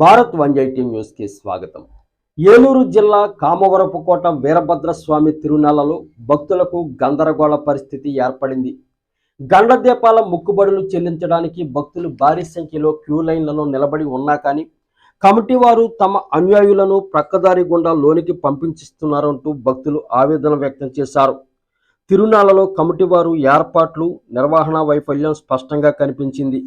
భారత్ 180 న్యూస్కి స్వాగతం. ఏలూరు జిల్లా కామవరపుకోట వీరభద్రస్వామి తిరునాళ్లలో భక్తులకు గందరగోళ పరిస్థితి ఏర్పడింది. గండదీపాల మొక్కుబడులు చెల్లించడానికి భక్తులు భారీ సంఖ్యలో క్యూ లైన్లలో నిలబడి ఉన్నా కానీ కమిటీ వారు తమ అనుయాయులను ప్రక్కదారి గుండా లోనికి పంపించిస్తున్నారంటూ భక్తులు ఆవేదన వ్యక్తం చేశారు. తిరునాళ్లలో కమిటీ వారు ఏర్పాట్లు, నిర్వహణ వైఫల్యం స్పష్టంగా కనిపించింది.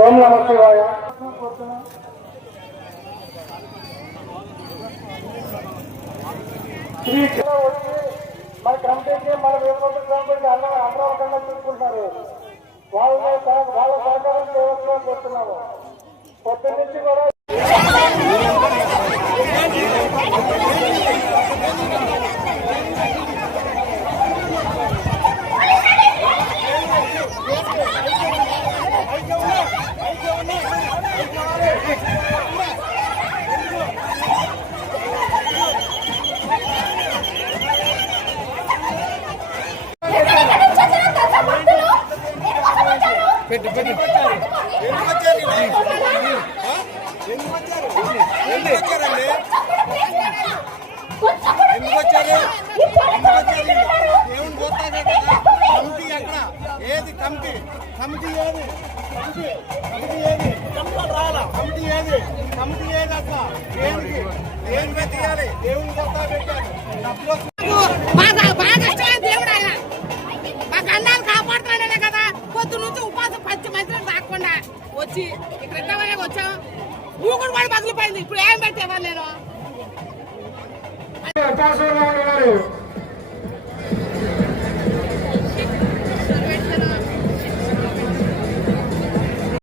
ఓం నమ శివాయ. వచ్చి మన కమిటీకి మన వీరభద్రస్వామి అందరూ చూసుకుంటారు. వాళ్ళ సహకారం చేయవలసిన కోరుతున్నాము. పొద్దు నుంచి కూడా వచ్చి ఇక్కడ వచ్చాం. మూగుడు పడి బదులుపోయింది. ఇప్పుడు ఏం పెట్టేవాళ్ళు నేను